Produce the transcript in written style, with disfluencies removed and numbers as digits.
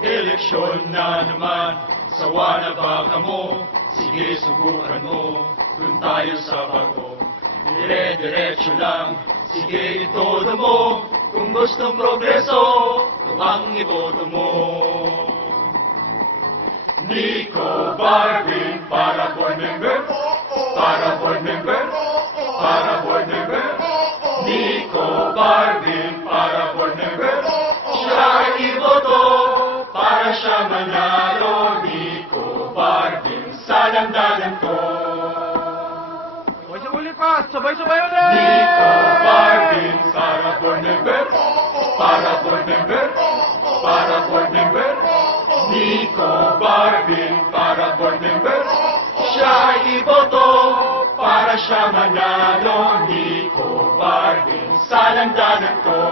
Eleksyon na naman, sawa na ba kamo? Sige, subukan mo, dun tayo sa bago. Dire-diretso lang, sige, itodo mo. Kung gustong progreso, tuwang iboto mo. Nico Barbing para board member, para board member, para board member. Nico Barbing para board member, siya ay iboto para siya manalo. Nico Barbing sa landanan ko. Sabay sa uli pa! Sabay-sabay ulit! Nico Barbing para board member, para board member, para board member. Nico Barbing para board member, siya ay iboto para siya manalo. Nico Barbing sa landanan ko.